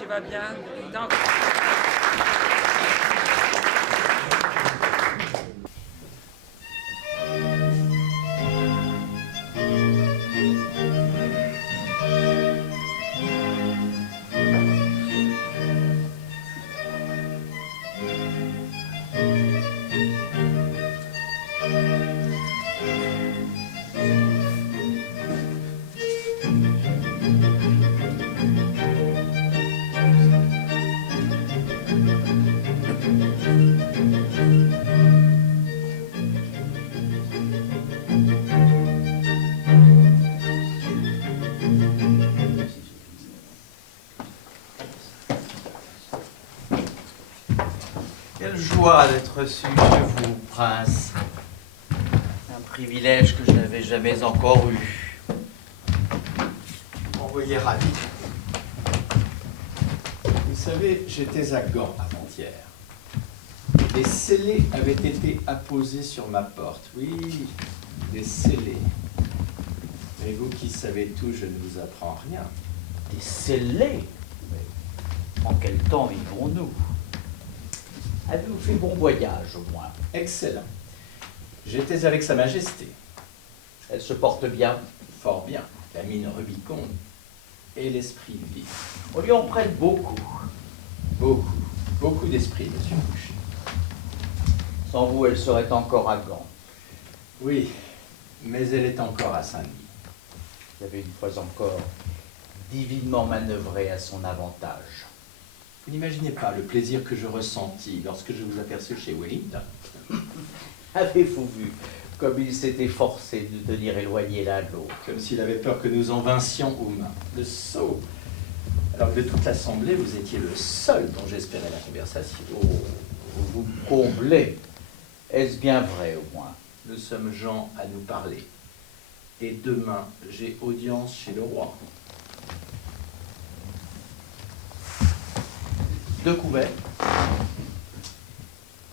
tu vas bien? Quelle joie d'être reçu chez vous, prince. Un privilège que je n'avais jamais encore eu. Vous m'envoyez ravi. Vous savez, j'étais à Gand avant-hier. Des scellés avaient été apposés sur ma porte. Oui, des scellés. Mais vous qui savez tout, je ne vous apprends rien. Des scellés? Mais en quel temps vivons-nous? Avez-vous fait bon voyage, au moins? Excellent. J'étais avec Sa Majesté. Elle se porte bien? Fort bien. La mine rubiconde et l'esprit vif. On lui en prête beaucoup. Beaucoup, beaucoup d'esprit, monsieur Fouché. Sans vous, elle serait encore à Gand. Oui, mais elle est encore à Saint-Denis. Vous avez une fois encore divinement manœuvré à son avantage. Vous n'imaginez pas le plaisir que je ressentis lorsque je vous aperçus chez Wellington. Avez-vous vu comme il s'était forcé de nous tenir éloignés l'un de l'autre? Comme s'il avait peur que nous en vinssions aux mains. Le sot. Alors que de toute l'assemblée, vous étiez le seul dont j'espérais la conversation. Oh, vous me comblez. Est-ce bien vrai, au moins? Nous sommes gens à nous parler. Et demain, j'ai audience chez le roi. 2 couverts.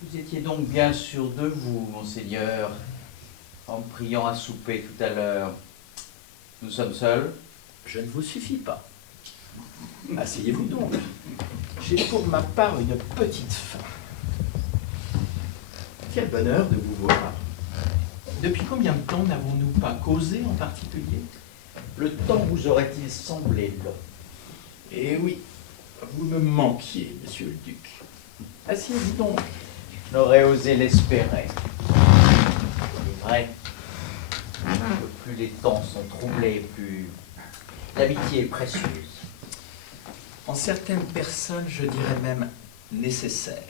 Vous étiez donc bien sûr de vous, monseigneur, en me priant à souper tout à l'heure. Nous sommes seuls? Je ne vous suffis pas. Asseyez-vous donc. J'ai pour ma part une petite faim. Quel bonheur de vous voir. Depuis combien de temps n'avons-nous pas causé en particulier? Le temps vous aurait-il semblé long? Eh oui, vous me manquiez, monsieur le duc. Asseyez-vous donc. Je n'aurais osé l'espérer. C'est vrai que plus les temps sont troublés, plus l'amitié est précieuse. En certaines personnes, je dirais même nécessaire.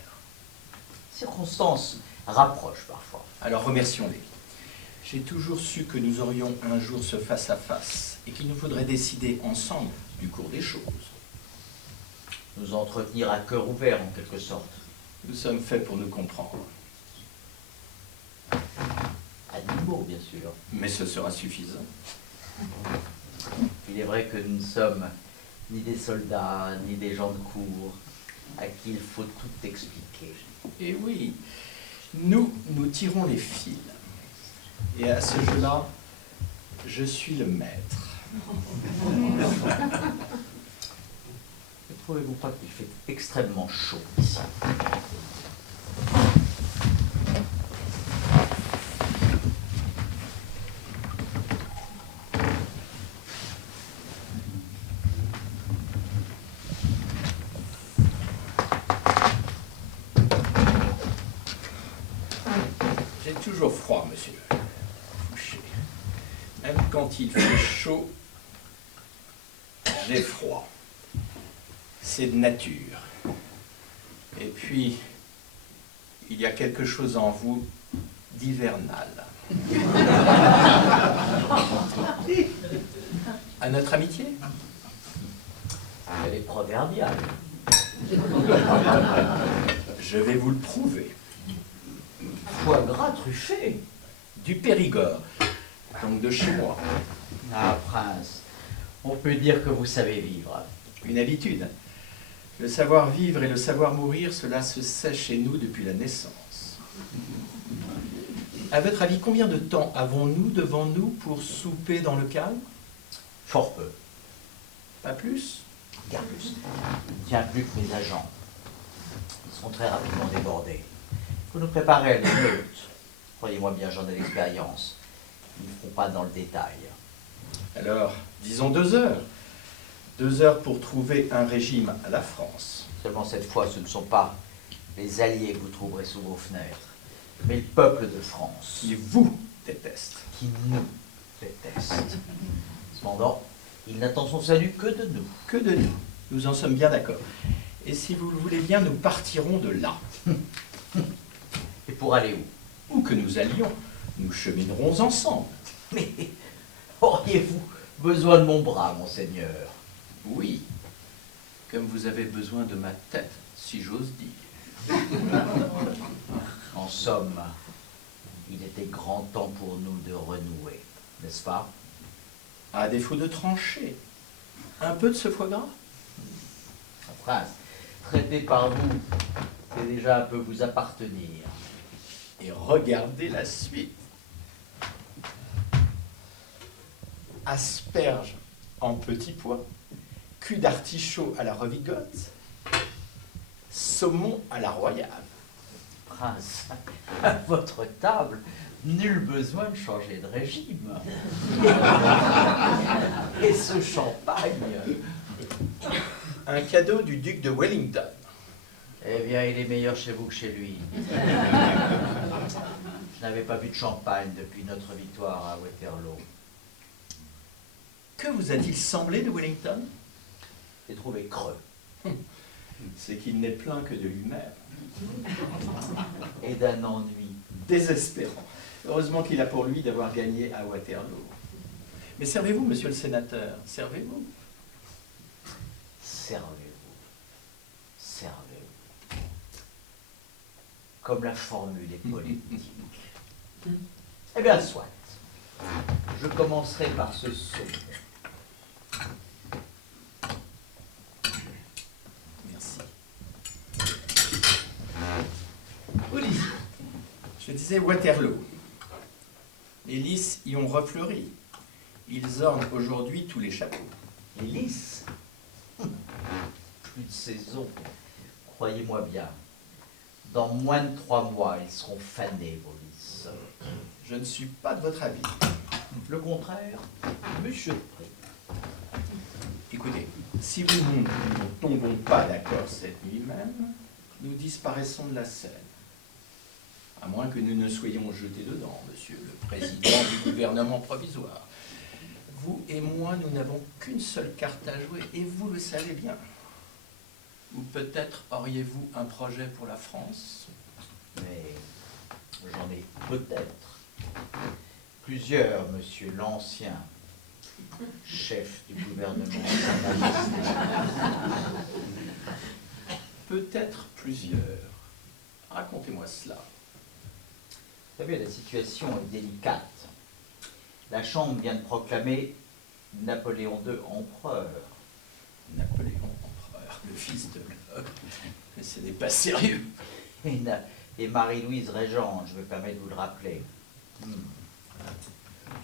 Circonstances rapprochent parfois. Alors remercions-les. J'ai toujours su que nous aurions un jour ce face-à-face et qu'il nous faudrait décider ensemble du cours des choses. Nous entretenir à cœur ouvert, en quelque sorte. Nous sommes faits pour nous comprendre. Animaux, bien sûr. Mais ce sera suffisant. Il est vrai que nous ne sommes ni des soldats, ni des gens de cour, à qui il faut tout expliquer. Et oui, nous tirons les fils. Et à ce jeu-là, je suis le maître. Ne trouvez-vous pas qu'il fait extrêmement chaud ici? J'ai toujours froid, monsieur Fouché. Même quand il fait chaud, j'ai froid. C'est de nature. Et puis, il y a quelque chose en vous d'hivernal. À notre amitié? Elle est proverbiale. Je vais vous le prouver. Foie gras truffé. Du Périgord, donc de chez moi. Ah, prince, on peut dire que vous savez vivre. Une habitude. Le savoir-vivre et le savoir-mourir, cela se sait chez nous depuis la naissance. À votre avis, combien de temps avons-nous devant nous pour souper dans le calme? Fort peu. Pas plus? Car plus, il ne tient plus que mes agents. Ils seront très rapidement débordés. Il faut nous préparer à l'émeute. Croyez-moi bien, j'en ai l'expérience. Ils ne feront pas dans le détail. Alors, disons 2 heures. 2 heures pour trouver un régime à la France. Seulement cette fois, ce ne sont pas les alliés que vous trouverez sous vos fenêtres, mais le peuple de France, Qui vous déteste. qui nous déteste. Cependant, il n'attend son salut que de nous. Que de nous. Nous en sommes bien d'accord. Et si vous le voulez bien, nous partirons de là. Et pour aller où? Où que nous allions, nous cheminerons ensemble. Mais auriez-vous besoin de mon bras, monseigneur? Oui, comme vous avez besoin de ma tête, si j'ose dire. En somme, il était grand temps pour nous de renouer, n'est-ce pas? À défaut de trancher, un peu de ce foie gras. Prince, traité par vous, c'est déjà un peu vous appartenir. Et regardez la suite. Asperges en petits pois, cul d'artichaut à la revigote, saumon à la royale. Prince, à votre table, nul besoin de changer de régime. Et ce champagne, Un cadeau du duc de Wellington. eh bien, il est meilleur chez vous que chez lui. Je n'avais pas bu de champagne depuis notre victoire à Waterloo. Que vous a-t-il semblé de Wellington? J'ai trouvé creux C'est qu'il n'est plein que de lui-même. et d'un ennui. Désespérant. Heureusement qu'il a pour lui d'avoir gagné à Waterloo. Mais servez-vous, monsieur le sénateur, servez-vous. Servez-vous, servez-vous. Comme la formule est politique. Eh bien, soit. Je commencerai par ce saumon. Merci. Olivier. Je disais Waterloo. Les lys y ont refleuri. Ils ornent aujourd'hui tous les chapeaux. Les lys. Plus de saison. Croyez-moi bien. Dans moins de 3 mois, ils seront fanés, vos lys. Je ne suis pas de votre avis. Le contraire, monsieur de Prix. Écoutez, si nous ne tombons pas d'accord cette nuit même, nous disparaissons de la scène. À moins que nous ne soyons jetés dedans, monsieur le président du gouvernement provisoire. Vous et moi, nous n'avons qu'une seule carte à jouer, et vous le savez bien. Ou peut-être auriez-vous un projet pour la France? Mais j'en ai peut-être plusieurs, monsieur l'ancien chef du gouvernement. Peut-être plusieurs. Racontez-moi cela. Vous savez, la situation est délicate. La Chambre vient de proclamer Napoléon II empereur. Napoléon, empereur, le fils de l'homme. Mais ce n'est pas sérieux. Et Marie-Louise régente, je me permets de vous le rappeler.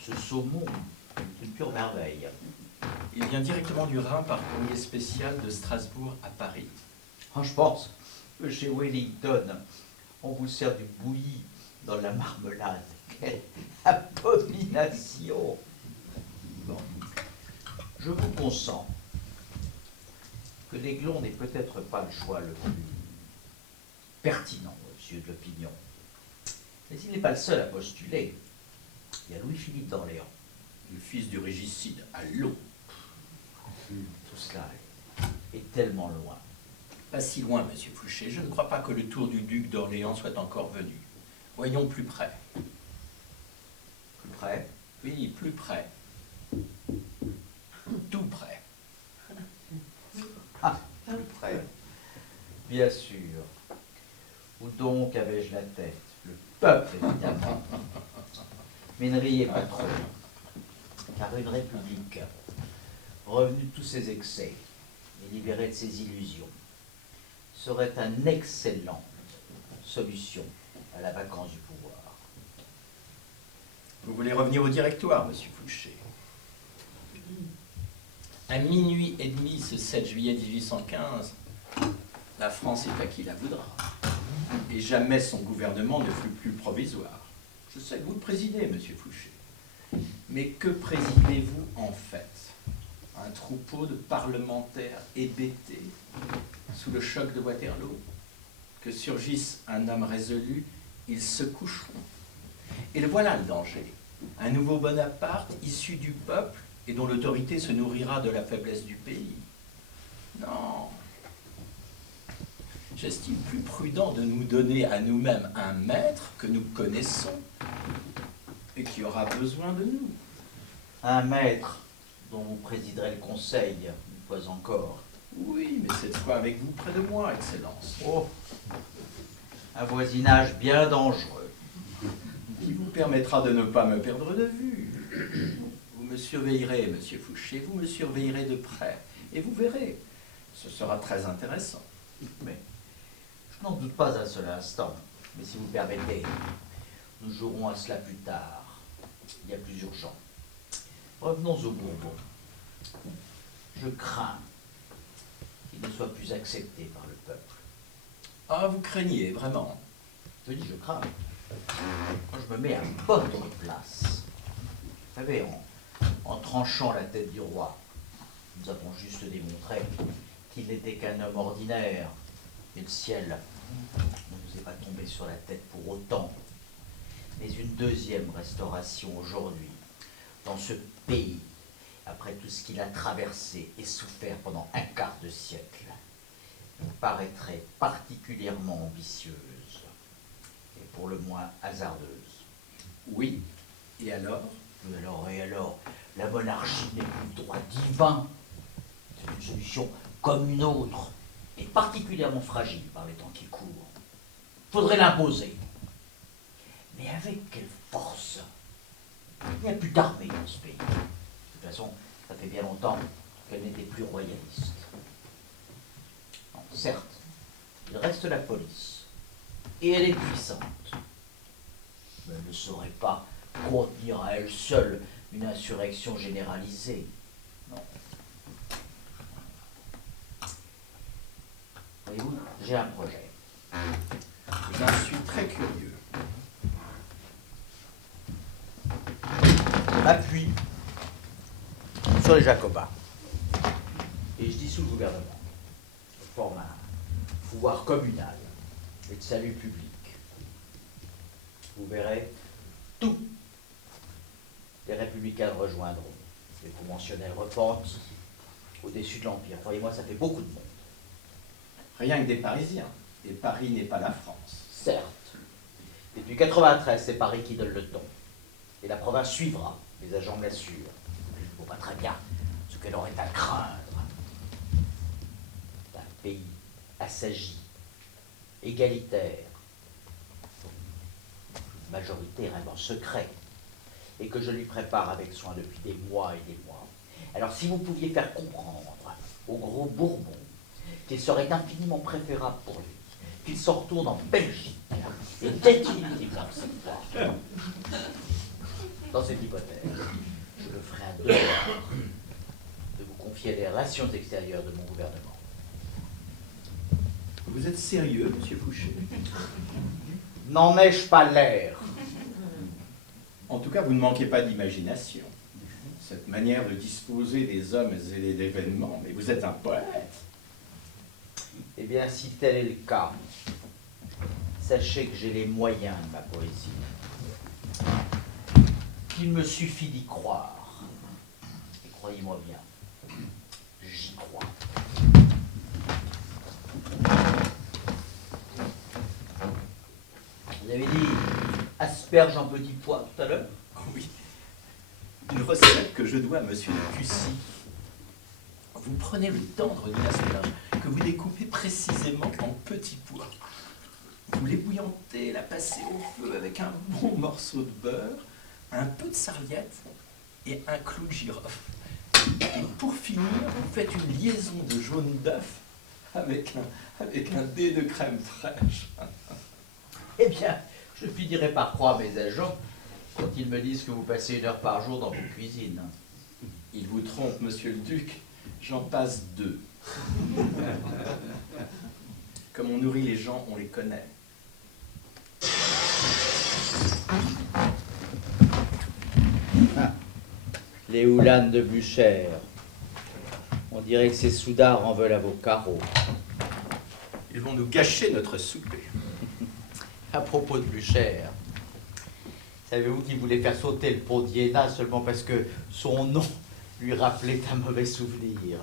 Ce saumon est une pure merveille. Il vient directement du Rhin par courrier spécial de Strasbourg à Paris. Je pense que chez Wellington, on vous sert du bouilli dans la marmelade. Quelle abomination! Bon, je vous consens que l'Aiglon n'est peut-être pas le choix le plus pertinent aux yeux de l'opinion. Mais il n'est pas le seul à postuler. Il y a Louis-Philippe d'Orléans. Le fils du régicide, allons. Tout cela est tellement loin. Pas si loin, monsieur Fouché. Je ne crois pas que le tour du duc d'Orléans soit encore venu. Voyons plus près. Plus près, Oui, plus près. Tout près. plus près, bien sûr. Où donc avais-je la tête? Le peuple, évidemment. Mais ne riez pas trop, car une république, revenue de tous ses excès et libérée de ses illusions, serait une excellente solution à la vacance du pouvoir. Vous voulez revenir au directoire, monsieur Fouché? À minuit et demi, ce 7 juillet 1815, la France est à qui la voudra. Et jamais son gouvernement ne fut plus provisoire. Je sais que vous le présidez, monsieur Fouché. Mais que présidez-vous en fait? Un troupeau de parlementaires hébétés sous le choc de Waterloo? Que surgisse un homme résolu, ils se coucheront. Et le voilà le danger. Un nouveau Bonaparte issu du peuple et dont l'autorité se nourrira de la faiblesse du pays. Non. J'estime plus prudent de nous donner à nous-mêmes un maître que nous connaissons et qui aura besoin de nous. Un maître dont vous présiderez le conseil, une fois encore. Oui, mais cette fois avec vous près de moi, Excellence. Oh, un voisinage bien dangereux. Qui vous permettra de ne pas me perdre de vue. Vous me surveillerez, monsieur Fouché, vous me surveillerez de près. Et vous verrez, ce sera très intéressant. Mais je n'en doute pas un seul instant. Mais si vous permettez, nous jouerons à cela plus tard. Il y a plus urgent. Revenons au Bourbon. Je crains qu'il ne soit plus accepté par le peuple. Ah, vous craignez, vraiment? Je dis je crains. Moi, je me mets à votre place. Vous savez, en tranchant la tête du roi, nous avons juste démontré qu'il n'était qu'un homme ordinaire. Et le ciel ne nous est pas tombé sur la tête pour autant. Mais une deuxième restauration aujourd'hui, dans ce pays, après tout ce qu'il a traversé et souffert pendant un quart de siècle, me paraîtrait particulièrement ambitieuse et pour le moins hasardeuse. Oui, et alors? Et alors, la monarchie n'est plus le droit divin. C'est une solution comme une autre, et particulièrement fragile par les temps qui courent. Faudrait l'imposer. Mais avec quelle force? Il n'y a plus d'armée dans ce pays. De toute façon, ça fait bien longtemps qu'elle n'était plus royaliste. Non, certes, il reste la police, et elle est puissante. Mais elle ne saurait pas contenir à elle seule une insurrection généralisée. Non. Voyez-vous, j'ai un projet. J'en suis très curieux. Je m'appuie sur les Jacobins. Et je dissous le gouvernement. Je forme un pouvoir communal et de salut public. Vous verrez, tous les républicains le rejoindront. Les conventionnels repentis au-dessus de l'Empire. Croyez-moi, ça fait beaucoup de monde. Rien que des Parisiens. Et Paris n'est pas la France. Certes. Depuis 93, c'est Paris qui donne le ton. Et la province suivra, les agents me l'assurent. Je ne vois pas très bien ce qu'elle aurait à craindre. Un pays assagi, égalitaire, une majorité rêve en secret, et que je lui prépare avec soin depuis des mois et des mois. Alors si vous pouviez faire comprendre au gros Bourbon qu'il serait infiniment préférable pour lui qu'il s'en retourne en Belgique, et dès qu'il est libre, dans cette hypothèse, je le ferai un devoir de vous confier les relations extérieures de mon gouvernement. Vous êtes sérieux, monsieur Fouché? N'en ai-je pas l'air? En tout cas, vous ne manquez pas d'imagination. Cette manière de disposer des hommes et des événements, mais vous êtes un poète. Eh bien, si tel est le cas, sachez que j'ai les moyens de ma poésie. Qu'il me suffit d'y croire. Et croyez-moi bien, j'y crois. Vous avez dit asperge en petits pois tout à l'heure? Oui. Une recette que je dois à monsieur de Cussy. Vous prenez le tendre d'une asperge que vous découpez précisément en petits pois. Vous l'ébouillantez, la passez au feu avec un bon morceau de beurre, un peu de sarriette et un clou de girofle. Et pour finir, vous faites une liaison de jaune d'œuf avec un dé de crème fraîche. Eh bien, je finirai par croire mes agents quand ils me disent que vous passez 1 heure par jour dans vos cuisines. Il vous trompe, monsieur le duc. J'en passe 2. Comme on nourrit les gens, on les connaît. Les Houlanes de Blücher. On dirait que ces soudards en veulent à vos carreaux. Ils vont nous gâcher notre souper. À propos de Blücher, savez-vous qu'il voulait faire sauter le pont d'Iéna seulement parce que son nom lui rappelait un mauvais souvenir?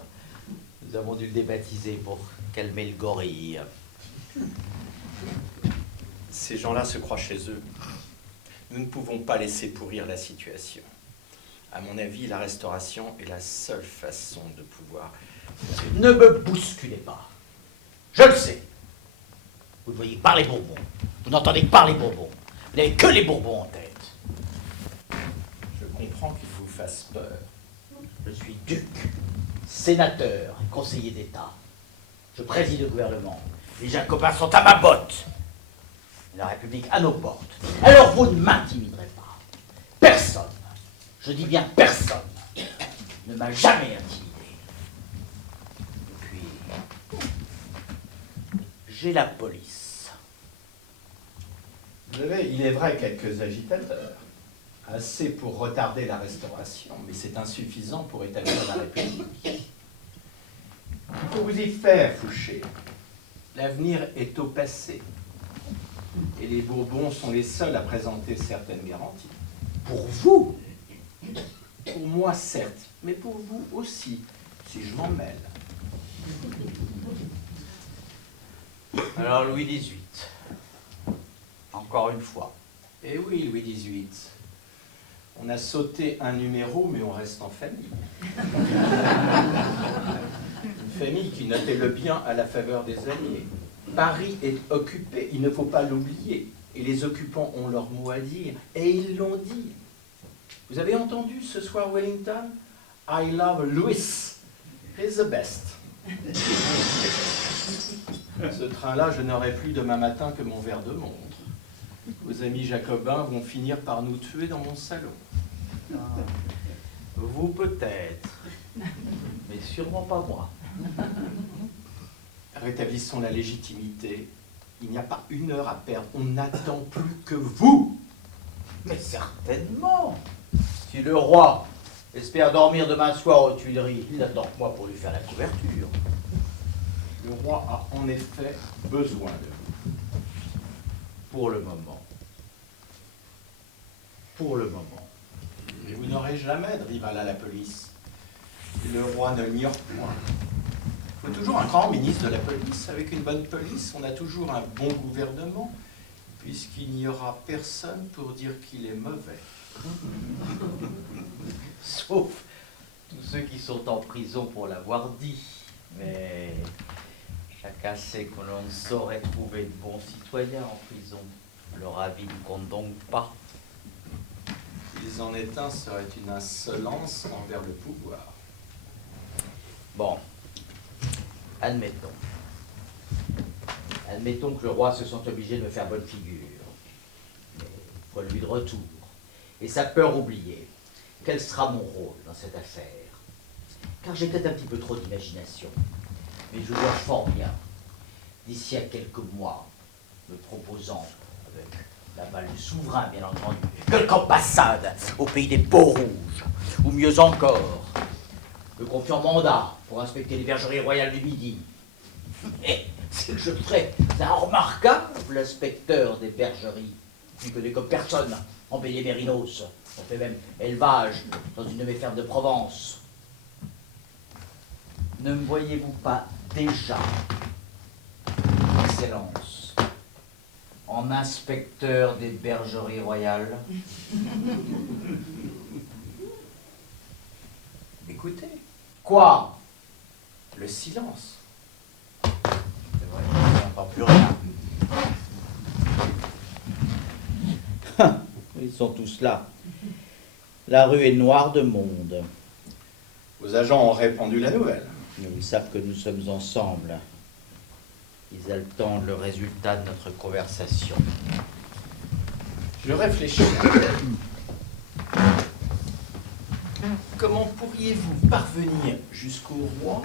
Nous avons dû le débaptiser pour calmer le gorille. Ces gens-là se croient chez eux. Nous ne pouvons pas laisser pourrir la situation. À mon avis, la restauration est la seule façon de pouvoir... Ne me bousculez pas. Je le sais. Vous ne voyez pas les Bourbons. Vous n'entendez pas les Bourbons. Vous n'avez que les Bourbons en tête. Je comprends qu'il vous fasse peur. Je suis duc, sénateur et conseiller d'État. Je préside le gouvernement. Les Jacobins sont à ma botte. La République à nos portes. Alors vous ne m'intimiderez pas. Personne, je dis bien personne, ne m'a jamais intimidé. Et puis, j'ai la police. Vous avez, il est vrai, quelques agitateurs. Assez pour retarder la restauration, mais c'est insuffisant pour établir la République. Il faut vous y faire, Fouché. L'avenir est au passé. Et les Bourbons sont les seuls à présenter certaines garanties. Pour vous? Pour moi, certes, mais pour vous aussi, si je m'en mêle. Alors Louis XVIII, encore une fois. Eh oui, Louis XVIII. On a sauté un numéro, mais on reste en famille. Une famille qui notait le bien à la faveur des alliés. Paris est occupé, il ne faut pas l'oublier. Et les occupants ont leur mot à dire, et ils l'ont dit. Vous avez entendu ce soir Wellington? I love Louis. He's the best. Ce train-là, je n'aurai plus demain matin que mon verre de montre. Vos amis jacobins vont finir par nous tuer dans mon salon. Vous peut-être, mais sûrement pas moi. Rétablissons la légitimité. Il n'y a pas une heure à perdre. On n'attend plus que vous. Mais certainement. Si le roi espère dormir demain soir aux Tuileries, il attend que moi pour lui faire la couverture. Le roi a en effet besoin de vous. Pour le moment. Pour le moment. Mais vous n'aurez jamais de rival à la police. Le roi ne l'ignore point. Il faut toujours un grand ministre de la police. Avec une bonne police, on a toujours un bon gouvernement, puisqu'il n'y aura personne pour dire qu'il est mauvais. Sauf tous ceux qui sont en prison pour l'avoir dit. Mais chacun sait que l'on ne saurait trouver de bons citoyens en prison. Leur avis ne compte donc pas. Ils en est un serait une insolence envers le pouvoir. Bon, admettons. Admettons que le roi se sente obligé de me faire bonne figure. Mais il faut lui de retour. Et sa peur oubliée. Quel sera mon rôle dans cette affaire? Car j'ai peut-être un petit peu trop d'imagination. Mais je dois fort bien, d'ici à quelques mois, me proposant, avec l'aval du souverain bien entendu, quelque ambassade au pays des Peaux-Rouges, ou mieux encore, me confiant mandat pour inspecter les bergeries royales du Midi. Et c'est que je serais un remarquable inspecteur des bergeries, qui ne connaît comme personne en pays des Mérinos. On fait même élevage dans une de mes fermes de Provence. Ne me voyez-vous pas déjà, Excellence, en inspecteur des bergeries royales? Écoutez, Quoi? le silence. C'est vrai, je n'entends plus rien. Ils sont tous là. La rue est noire de monde. Vos agents ont répandu la nouvelle. Mais ils savent que nous sommes ensemble. Ils attendent le résultat de notre conversation. Je réfléchis. Comment pourriez-vous parvenir jusqu'au roi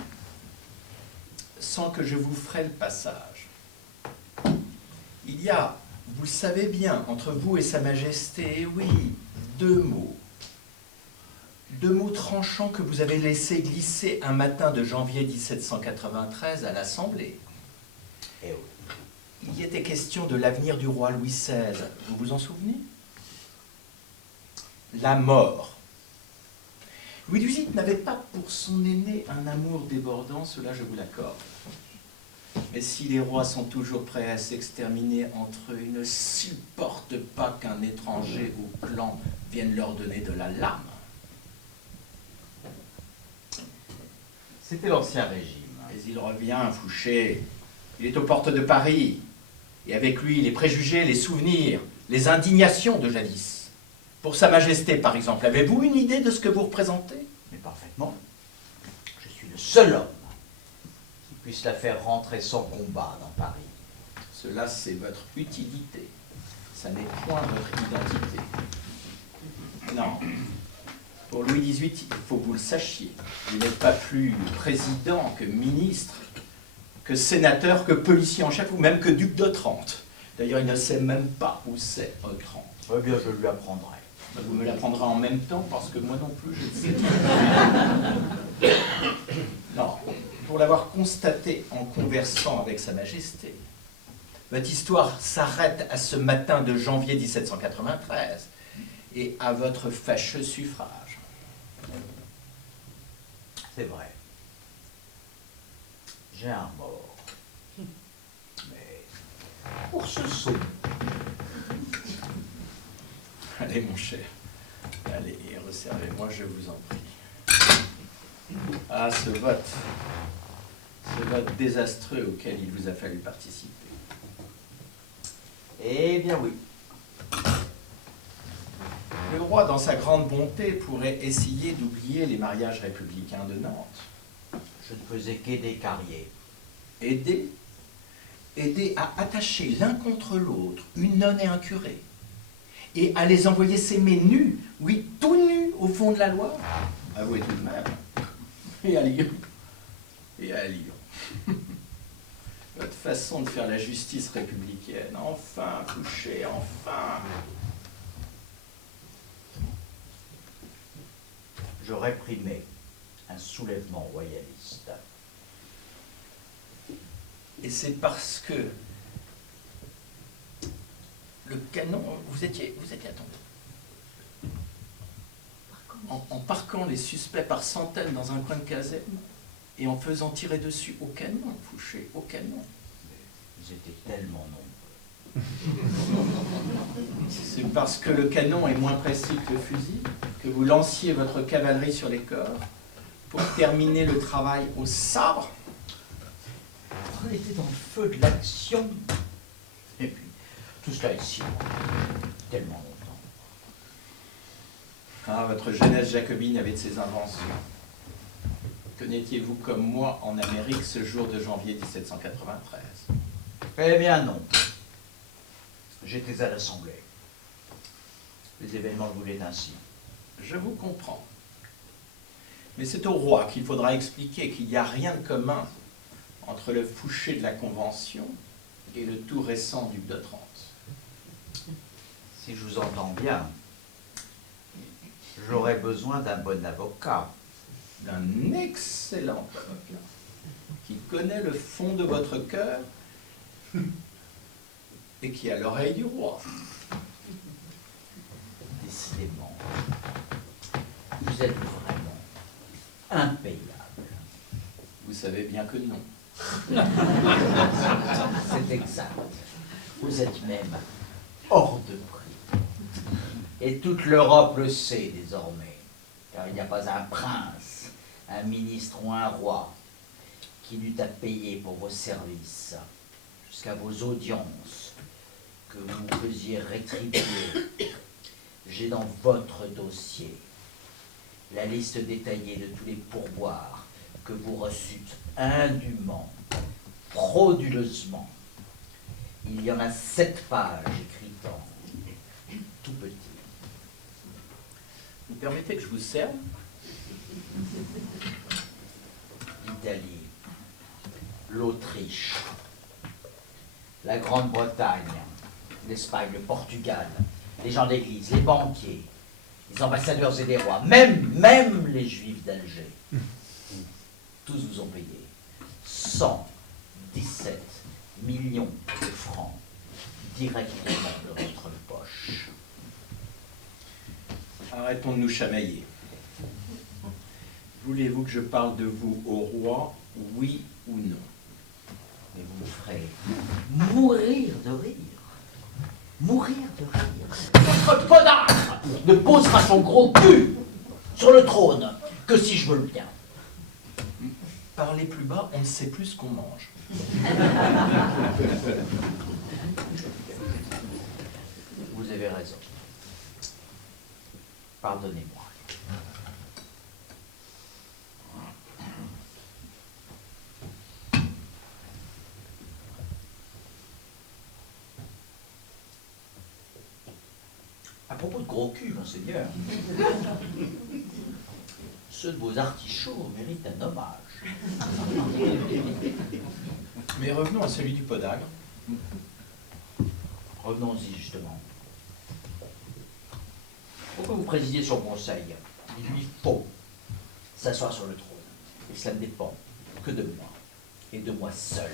sans que je vous fraie le passage? Il y a, vous le savez bien, entre vous et Sa Majesté, oui, deux mots. Deux mots tranchants que vous avez laissés glisser un matin de janvier 1793 à l'Assemblée. Eh oui. Il y était question de l'avenir du roi Louis XVI. Vous vous en souvenez? La mort. Louis XVIII n'avait pas pour son aîné un amour débordant, cela je vous l'accorde. Mais si les rois sont toujours prêts à s'exterminer entre eux, ils ne supportent pas qu'un étranger au clan vienne leur donner de la lame. C'était l'Ancien Régime. Mais il revient, Fouché. Il est aux portes de Paris. Et avec lui, les préjugés, les souvenirs, les indignations de jadis. Pour Sa Majesté, par exemple, avez-vous une idée de ce que vous représentez? Mais parfaitement. Je suis le seul homme qui puisse la faire rentrer sans combat dans Paris. Cela, c'est votre utilité. Ça n'est point votre identité. Non. Pour Louis XVIII, il faut que vous le sachiez. Vous n'êtes pas plus président que ministre, que sénateur, que policier en chef, ou même que duc d'Otrante. D'ailleurs, il ne sait même pas où c'est Otrante. Eh bien, je lui apprendrai. Vous me l'apprendrez en même temps, parce que moi non plus, je ne sais pas. Non, pour l'avoir constaté en conversant avec Sa Majesté, votre histoire s'arrête à ce matin de janvier 1793 et à votre fâcheux suffrage. C'est vrai. J'ai un mort. Mais pour ce saut, Allez, mon cher, allez, resservez-moi, je vous en prie. Ah, ce vote désastreux auquel il vous a fallu participer. eh bien oui. Le roi, dans sa grande bonté, pourrait essayer d'oublier les mariages républicains de Nantes. Je ne faisais qu'aider Carrier. Aider à attacher l'un contre l'autre une nonne et un curé, et à les envoyer s'aimer nus, oui, tout nus, au fond de la Loire. Avouez tout de même. Et à Lyon. Et à Lyon. Votre façon de faire la justice républicaine. Enfin, Fouché, enfin. Je réprimais un soulèvement royaliste. Et c'est parce que le canon, vous étiez attendu. En parquant les suspects par centaines dans un coin de caserne et en faisant tirer dessus au canon, Fouché, au canon. Ils étaient tellement nombreux. C'est parce que le canon est moins précis que le fusil que vous lanciez votre cavalerie sur les corps pour terminer le travail au sabre. On était dans le feu de l'action. Et puis, tout cela est si loin. Tellement longtemps. Ah, votre jeunesse jacobine avait de ses inventions. Que n'étiez-vous comme moi en Amérique ce jour de janvier 1793? Eh bien non. J'étais à l'Assemblée. Les événements le voulaient ainsi. Je vous comprends. Mais c'est au roi qu'il faudra expliquer qu'il n'y a rien de commun entre le Fouché de la Convention et le tout récent duc d'Otrante. Si je vous entends bien, j'aurais besoin d'un bon avocat. D'un excellent avocat qui connaît le fond de votre cœur et qui a l'oreille du roi. Décidément, vous êtes vraiment impayable. Vous savez bien que non. C'est exact. Vous êtes même hors de prix. Et toute l'Europe le sait désormais, car il n'y a pas un prince, un ministre ou un roi qui n'eût à payer pour vos services, jusqu'à vos audiences, que vous faisiez rétribuer. J'ai dans votre dossier la liste détaillée de tous les pourboires que vous reçûtes indûment, frauduleusement. Il y en a 7 pages écrites en tout petit. Vous permettez que je vous serve? l'Italie, l'Autriche, la Grande-Bretagne, l'Espagne, le Portugal, les gens d'église, les banquiers, les ambassadeurs et les rois, même les juifs d'Alger. Tous vous ont payé 117 millions de francs directement de votre poche. Arrêtons de nous chamailler. Voulez-vous que je parle de vous au roi, oui ou non? Mais vous me ferez mourir de rire. Mourir de rire. Votre connard ne posera son gros cul sur le trône que si je veux le bien. Parlez plus bas, on ne sait plus ce qu'on mange. Vous avez raison. Pardonnez-moi. À propos de gros cul, monseigneur, ceux de vos artichauts méritent un hommage. Mais revenons à celui du podagre. Revenons-y justement. Pour que vous présidiez son conseil, il lui faut s'asseoir sur le trône. Et cela ne dépend que de moi, et de moi seul.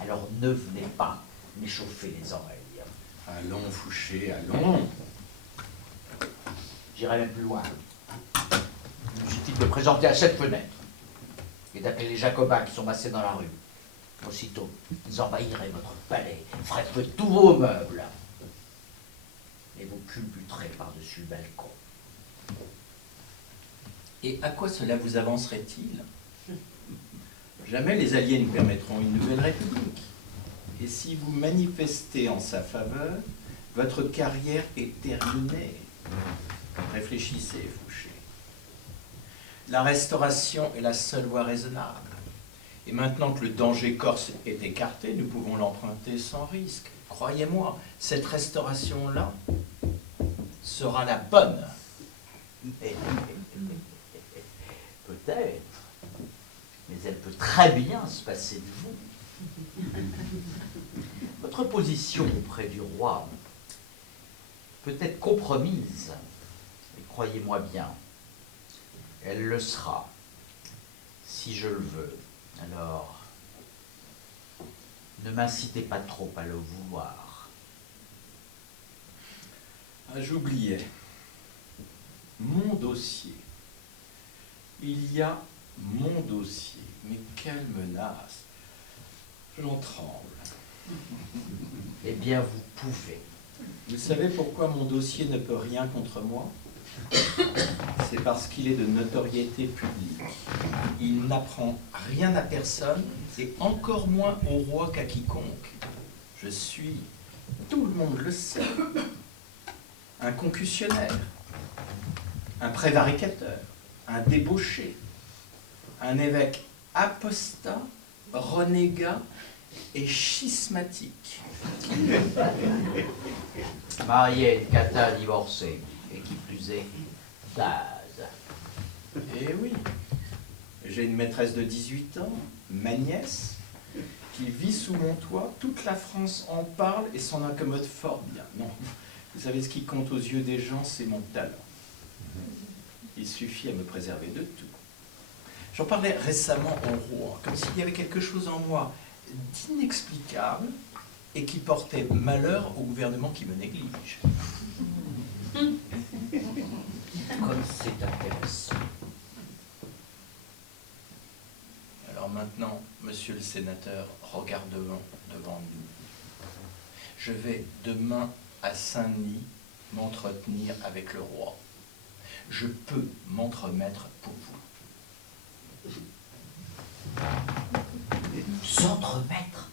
Alors ne venez pas m'échauffer les oreilles. Allons, Fouché, allons. J'irai même plus loin. Il suffit de me présenter à cette fenêtre et d'appeler les Jacobins qui sont massés dans la rue. Aussitôt, ils envahiraient votre palais, feraient feu tous vos meubles et vous culbuterez par-dessus le balcon. Et à quoi cela vous avancerait-il? Jamais les Alliés ne permettront une nouvelle république. Et si vous manifestez en sa faveur, votre carrière est terminée. Réfléchissez, Fouché. La restauration est la seule voie raisonnable. Et maintenant que le danger corse est écarté, nous pouvons l'emprunter sans risque. Croyez-moi, cette restauration-là sera la bonne. Peut-être, mais elle peut très bien se passer de vous. Votre position auprès du roi peut être compromise, et croyez-moi bien, elle le sera, si je le veux. Alors, ne m'incitez pas trop à le vouloir. Ah, j'oubliais. Mon dossier. Il y a mon dossier. Mais quelle menace. J'en tremble. Eh bien, vous pouvez. Vous savez pourquoi mon dossier ne peut rien contre moi? C'est parce qu'il est de notoriété publique. Il n'apprend rien à personne, et encore moins au roi qu'à quiconque. Je suis, tout le monde le sait, un concussionnaire, un prévaricateur, un débauché, un évêque apostat, renégat et schismatique. Marié, une cata divorcée, et qui plus est, d'âge. Eh oui, j'ai une maîtresse de 18 ans, ma nièce, qui vit sous mon toit. Toute la France en parle et s'en accommode fort bien. Non, vous savez, ce qui compte aux yeux des gens, c'est mon talent. Il suffit à me préserver de tout. J'en parlais récemment au roi, comme s'il y avait quelque chose en moi d'inexplicable et qui portait malheur au gouvernement qui me néglige. Comme c'est intéressant. Alors maintenant, monsieur le sénateur, regardons devant nous. Je vais demain à Saint-Denis m'entretenir avec le roi. Je peux m'entremettre pour vous. S'entremettre?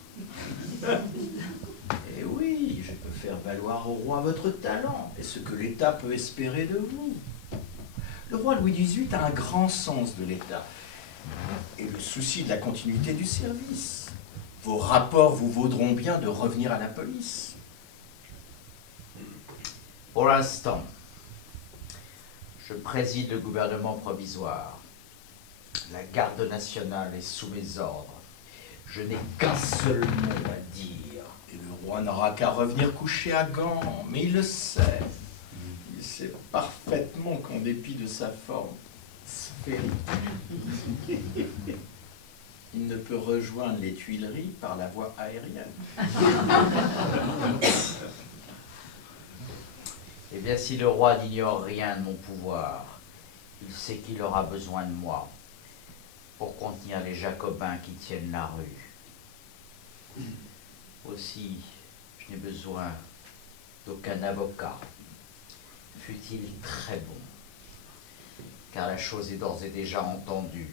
Eh oui, je peux faire valoir au roi votre talent et ce que l'État peut espérer de vous. Le roi Louis XVIII a un grand sens de l'État et le souci de la continuité du service. Vos rapports vous vaudront bien de revenir à la police. Pour l'instant, je préside le gouvernement provisoire La garde nationale est sous mes ordres. Je n'ai qu'un seul mot à dire. Et le roi n'aura qu'à revenir coucher à Gand, mais il le sait. Il sait parfaitement qu'en dépit de sa forme sphérique, il ne peut rejoindre les Tuileries par la voie aérienne. Eh bien, si le roi n'ignore rien de mon pouvoir, il sait qu'il aura besoin de moi pour contenir les Jacobins qui tiennent la rue. Aussi, je n'ai besoin d'aucun avocat, fût-il très bon, car la chose est d'ores et déjà entendue.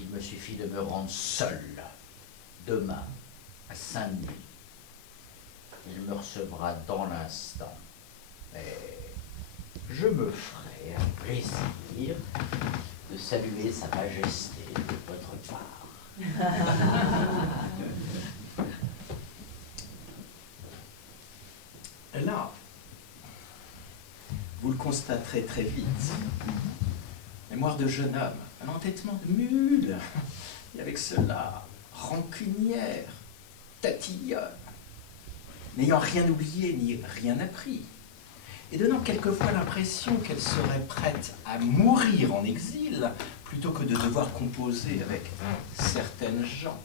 Il me suffit de me rendre seul, demain, à Saint-Denis. Il me recevra dans l'instant. Mais je me ferai un plaisir de saluer Sa Majesté de votre part. Là, vous le constaterez très vite. Mémoire de jeune homme, un entêtement de mule, et avec cela, rancunière, tatillonne, n'ayant rien oublié ni rien appris, et donnant quelquefois l'impression qu'elle serait prête à mourir en exil plutôt que de devoir composer avec certaines gens.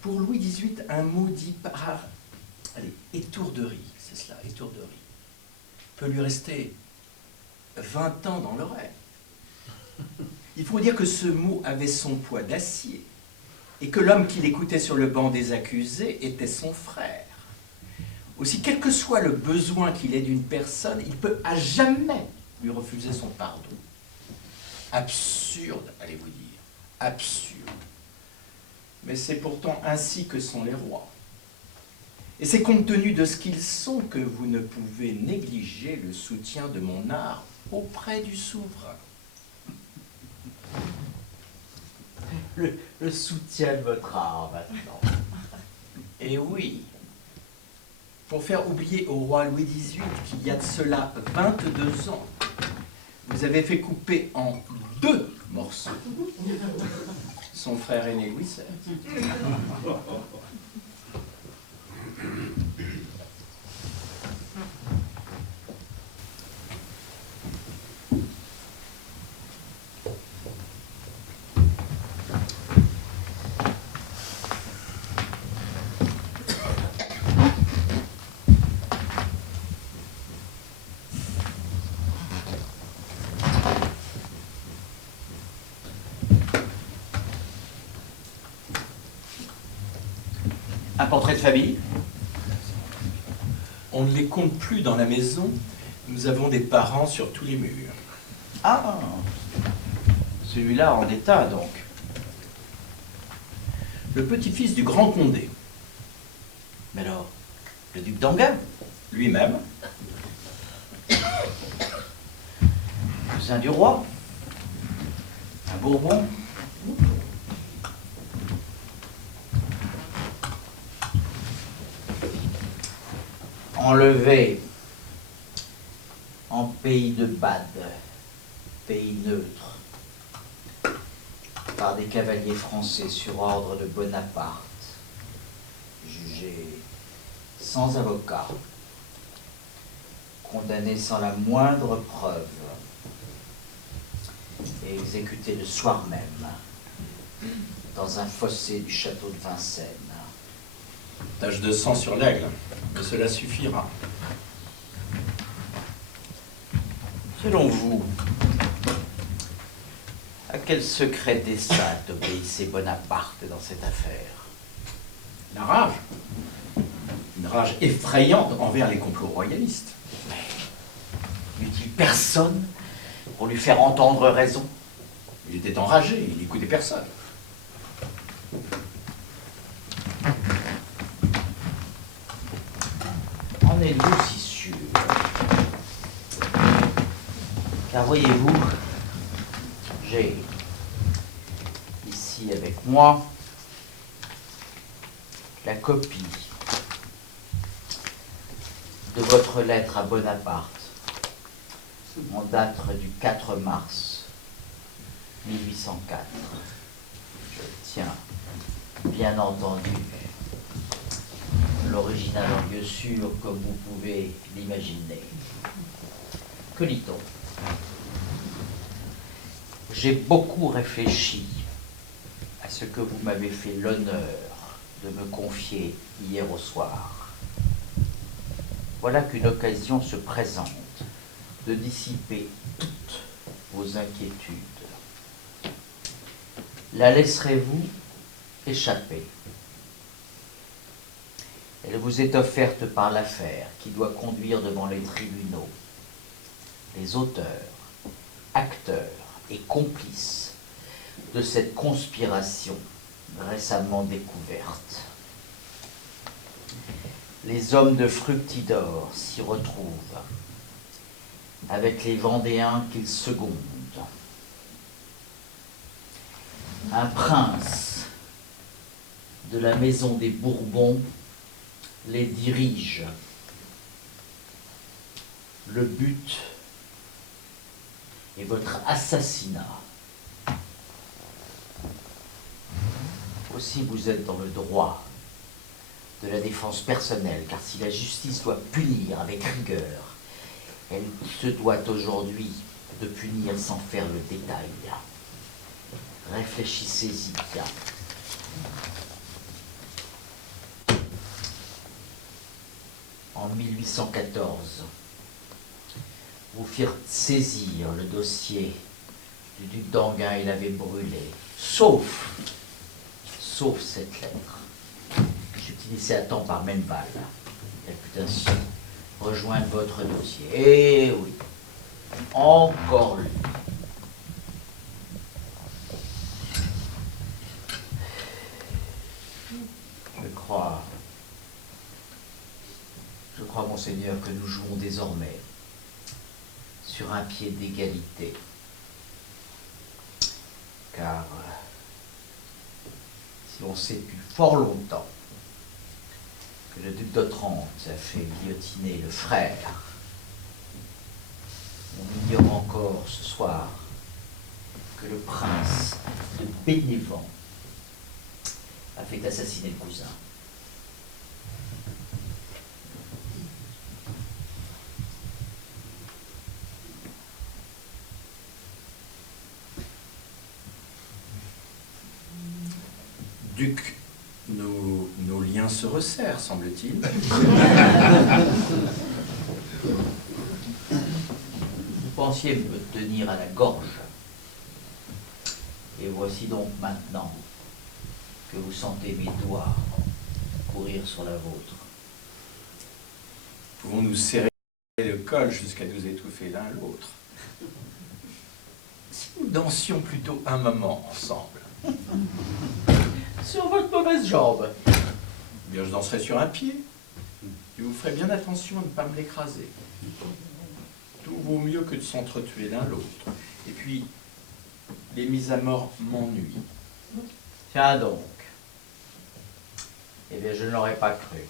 Pour Louis XVIII, un mot dit par... Allez, étourderie, c'est cela, étourderie, peut lui rester 20 ans dans l'oreille. Il faut dire que ce mot avait son poids d'acier et que l'homme qui l'écoutait sur le banc des accusés était son frère. Aussi, quel que soit le besoin qu'il ait d'une personne, il peut à jamais lui refuser son pardon. Absurde, allez-vous dire, absurde. Mais c'est pourtant ainsi que sont les rois. Et c'est compte tenu de ce qu'ils sont que vous ne pouvez négliger le soutien de mon art auprès du souverain. Le soutien de votre art maintenant. Et oui, pour faire oublier au roi Louis XVIII qu'il y a de cela 22 ans, vous avez fait couper en 2 morceaux son frère aîné Louis XVI. Un portrait de famille? On ne les compte plus dans la maison, nous avons des parents sur tous les murs. Ah, celui-là en état donc. Le petit-fils du grand Condé, Mais alors, le duc d'Enghien, lui-même, cousin du roi, un Bourbon. Enlevé en pays de Bade, pays neutre, par des cavaliers français sur ordre de Bonaparte, jugé sans avocat, condamné sans la moindre preuve et exécuté le soir même dans un fossé du château de Vincennes. tache de sang sur l'aigle, mais cela suffira. Selon vous, à quel secret dessein obéissait Bonaparte dans cette affaire? La rage. Une rage effrayante envers les complots royalistes. N'eut-il personne pour lui faire entendre raison? Il était enragé, il n'écoutait personne. En êtes-vous si sûr? Car voyez-vous, j'ai ici avec moi la copie de votre lettre à Bonaparte en date du 4 mars 1804. Je tiens, bien entendu, l'original en lieu sûr, comme vous pouvez l'imaginer. Que lit-on? J'ai beaucoup réfléchi à ce que vous m'avez fait l'honneur de me confier hier au soir. Voilà qu'une occasion se présente de dissiper toutes vos inquiétudes. La laisserez-vous échapper? Elle vous est offerte par l'affaire qui doit conduire devant les tribunaux les auteurs, acteurs et complices de cette conspiration récemment découverte. Les hommes de Fructidor s'y retrouvent, avec les Vendéens qu'ils secondent. Un prince de la maison des Bourbons les dirige. Le but est votre assassinat. Aussi vous êtes dans le droit de la défense personnelle, car si la justice doit punir avec rigueur, elle se doit aujourd'hui de punir sans faire le détail. Réfléchissez-y bien. En 1814, vous firent saisir le dossier du duc d'Enghien et l'avait brûlé, sauf cette lettre. J'utilisais à temps par même balle. Elle put ainsi rejoindre votre dossier. Eh oui, encore lui. Je crois, monseigneur, que nous jouons désormais sur un pied d'égalité. Car si on sait depuis fort longtemps que le duc d'Otrante a fait guillotiner le frère, on ignore encore ce soir que le prince de Bénévent a fait assassiner le cousin. Duc, nos liens se resserrent, semble-t-il. Vous pensiez me tenir à la gorge. Et voici donc maintenant que vous sentez mes doigts courir sur la vôtre. Pouvons nous serrer le col jusqu'à nous étouffer l'un l'autre. Si nous dansions plutôt un moment ensemble. Sur votre mauvaise jambe. Bien, je danserai sur un pied. Et vous ferez bien attention à ne pas me l'écraser. Tout vaut mieux que de s'entretuer l'un l'autre. Et puis, les mises à mort m'ennuient. Tiens donc. Eh bien, je ne l'aurais pas cru.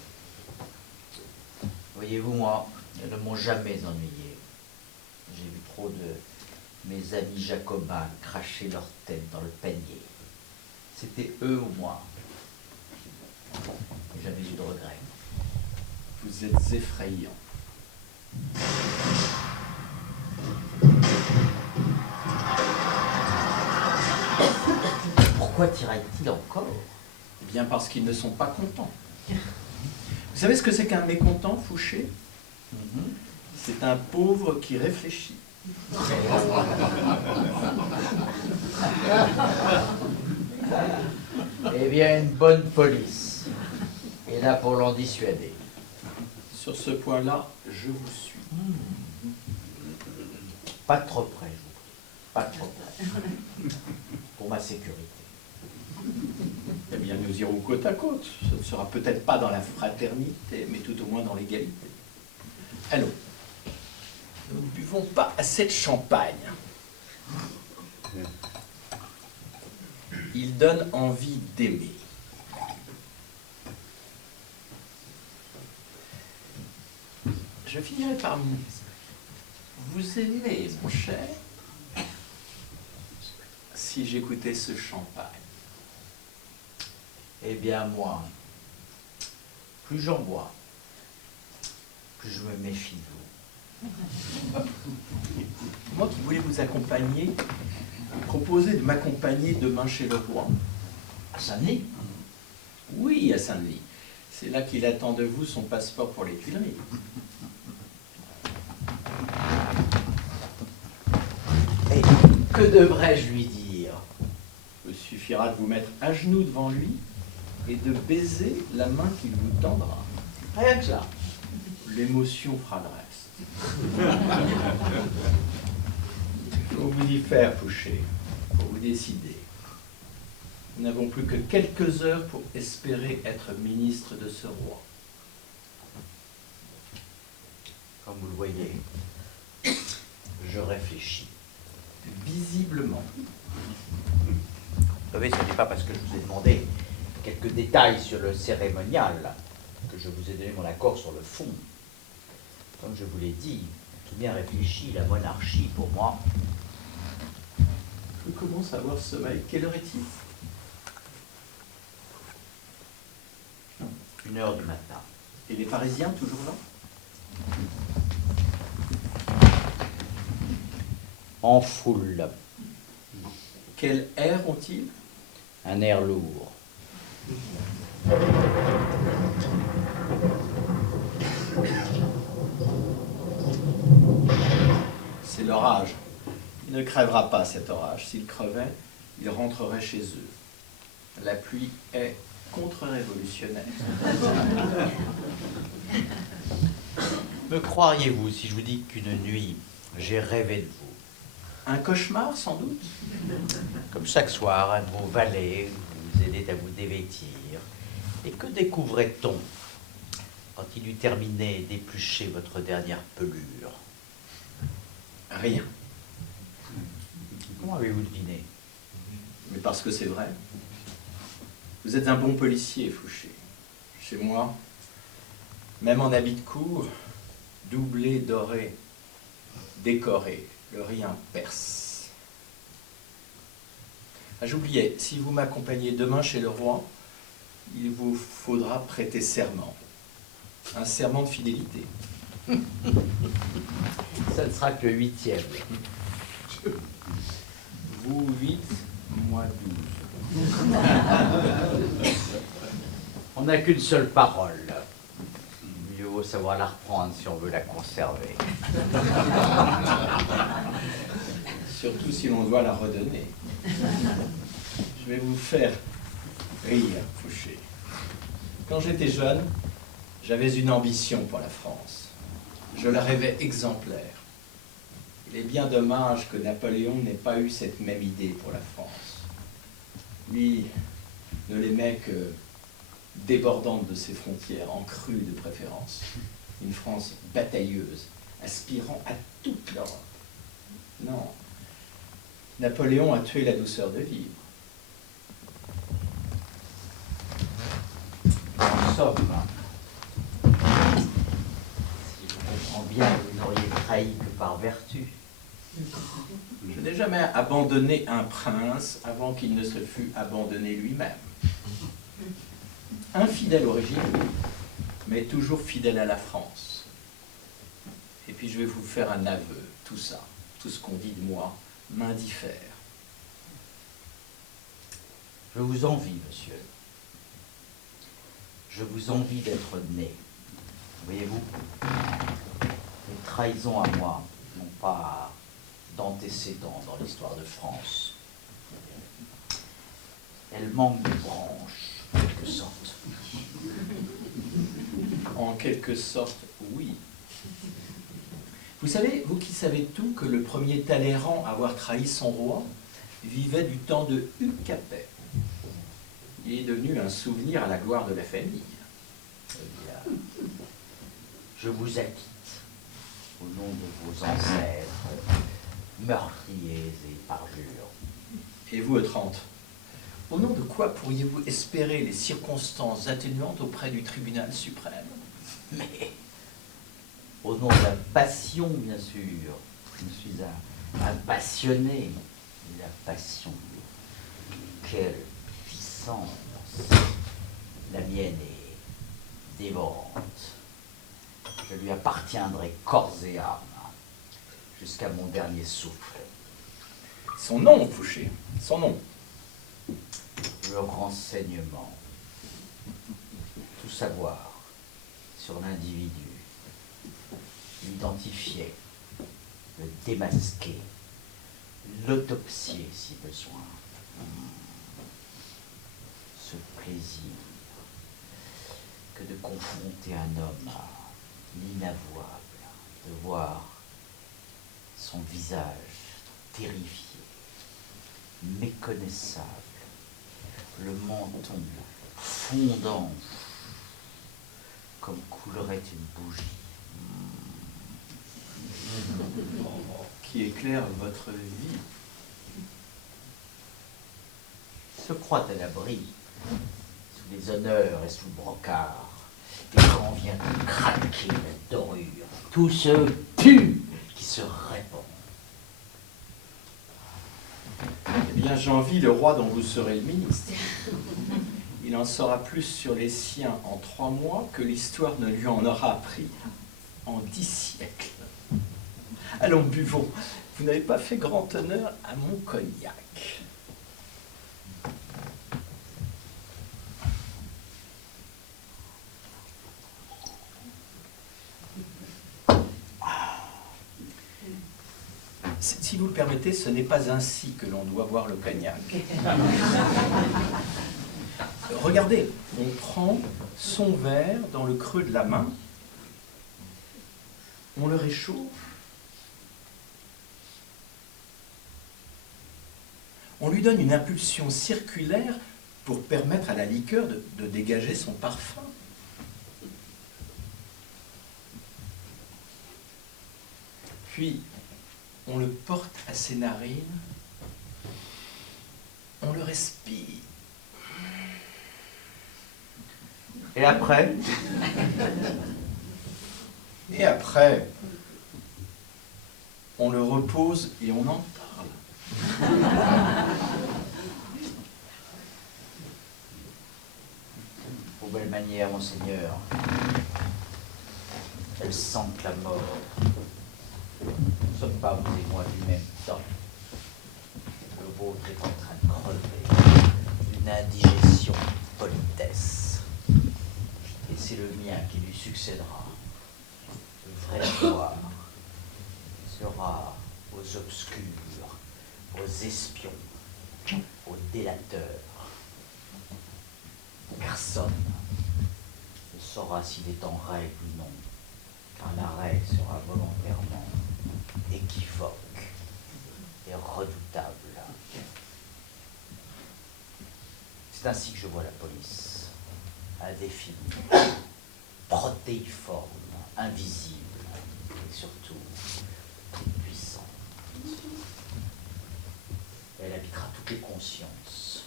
Voyez-vous, moi, elles ne m'ont jamais ennuyé. J'ai vu trop de mes amis jacobins cracher leur tête dans le panier. C'était eux ou moi. Et jamais eu de regrets. Vous êtes effrayant. Pourquoi tiraille-t-il encore? Eh bien, parce qu'ils ne sont pas contents. Vous savez ce que c'est qu'un mécontent, Fouché? C'est un pauvre qui réfléchit. Eh bien, une bonne police est là pour l'en dissuader. Sur ce point-là, je vous suis. Pas trop près, je vous prie. Pas trop près. Pour ma sécurité. Eh bien, nous irons côte à côte. Ce ne sera peut-être pas dans la fraternité, mais tout au moins dans l'égalité. Allons. Nous ne buvons pas assez de champagne. Il donne envie d'aimer. Je finirai par vous aimer, mon cher, si si j'écoutais ce champagne? Eh bien, moi, plus j'en bois, plus je me méfie de vous. Moi qui voulais vous accompagner, proposez de m'accompagner demain chez le roi. À Saint-Denis? Oui, à Saint-Denis. C'est là qu'il attend de vous son passeport pour les Tuileries. Et que devrais-je lui dire? Il suffira de vous mettre à genoux devant lui et de baiser la main qu'il vous tendra. Rien que ça. L'émotion fera le reste. Il faut vous y faire, Fouché. Il faut vous décider. Nous n'avons plus que quelques heures pour espérer être ministre de ce roi. Comme vous le voyez, je réfléchis. Visiblement. Vous savez, ce n'est pas parce que je vous ai demandé quelques détails sur le cérémonial que je vous ai donné mon accord sur le fond. Comme je vous l'ai dit, tout bien réfléchi, la monarchie, pour moi... Je commence à avoir sommeil. Quelle heure est-il? 1h du matin. Et les Parisiens, toujours là? En foule. Quel air ont-ils? Un air lourd. C'est l'orage. Il ne crèvera pas cet orage. S'il crevait, il rentrerait chez eux. La pluie est contre-révolutionnaire. Me croiriez-vous si je vous dis qu'une nuit, j'ai rêvé de vous? Un cauchemar, sans doute? Comme chaque soir, un de vos valets vous aidait à vous dévêtir. Et que découvrait-on quand il eut terminé d'éplucher votre dernière pelure? Rien. Comment avez-vous deviné? Mais parce que c'est vrai. Vous êtes un bon policier, Fouché. Chez moi, même en habit de cour, doublé, doré, décoré, le rien perce. Ah, j'oubliais, si vous m'accompagnez demain chez le roi, il vous faudra prêter serment. Un serment de fidélité. Ça ne sera que le 8e. Vous 8, moi 12. On n'a qu'une seule parole. Mieux vaut savoir la reprendre si on veut la conserver. Surtout si l'on doit la redonner. Je vais vous faire rire, Fouché. Quand j'étais jeune, j'avais une ambition pour la France. Je la rêvais exemplaire. Il est bien dommage que Napoléon n'ait pas eu cette même idée pour la France. Lui ne l'aimait que débordante de ses frontières, en crue de préférence. Une France batailleuse, aspirant à toute l'Europe. Non. Napoléon a tué la douceur de vivre. En somme, si je comprends bien, vous n'auriez trahi que par vertu. Je n'ai jamais abandonné un prince avant qu'il ne se fût abandonné lui-même. Infidèle au régime, mais toujours fidèle à la France. Et puis je vais vous faire un aveu, tout ça, tout ce qu'on dit de moi, m'indiffère. Je vous envie, monsieur. Je vous envie d'être né. Voyez-vous, les trahisons à moi n'ont pas d'antécédents dans l'histoire de France. Elles manquent de branches, en quelque sorte. En quelque sorte, oui. Vous savez, vous qui savez tout, que le premier Talleyrand à avoir trahi son roi vivait du temps de Hugues Capet. Il est devenu un souvenir à la gloire de la famille. Eh bien, je vous acquitte au nom de vos ancêtres, meurtriers et parjures. Et vous, Eutrante, au nom de quoi pourriez-vous espérer les circonstances atténuantes auprès du tribunal suprême? Mais, au nom de la passion, bien sûr, je suis un passionné de la passion. Quelle puissance! La mienne est dévorante. Je lui appartiendrai corps et âme jusqu'à mon dernier souffle. Son nom, Fouché, son nom. Le renseignement. Tout savoir sur l'individu. L'identifier, le démasquer, l'autopsier si besoin. Ce plaisir que de confronter un homme à l'inavouable, de voir son visage terrifié, méconnaissable, le menton fondant comme coulerait une bougie. Qui éclaire votre vie. Se croit à l'abri, sous les honneurs et sous le brocart, et quand vient de craquer la dorure, tout ce pu qui se répand. Eh bien, j'envie le roi dont vous serez le ministre. Il en saura plus sur les siens en 3 mois que l'histoire ne lui en aura appris en 10 siècles. Allons, buvons. Vous n'avez pas fait grand honneur à mon cognac. Si vous le permettez, ce n'est pas ainsi que l'on doit voir le cognac. Regardez, on prend son verre dans le creux de la main, on le réchauffe, on lui donne une impulsion circulaire pour permettre à la liqueur de dégager son parfum. Puis, on le porte à ses narines, on le respire. Et après? Et après, on le repose et on en parle. Aux belles manières, monseigneur. Elles sentent la mort. Nous ne sommes pas, vous et moi, du même temps. Le vôtre est en train de crever d'une indigestion de politesse. Et c'est le mien qui lui succédera. Le vrai pouvoir sera aux obscurs, aux espions, aux délateurs. Personne ne saura s'il est en règle ou non, car la règle sera volontairement équivoque et redoutable. C'est ainsi que je vois la police, indéfinie, protéiforme, invisible et surtout toute puissante. Elle habitera toutes les consciences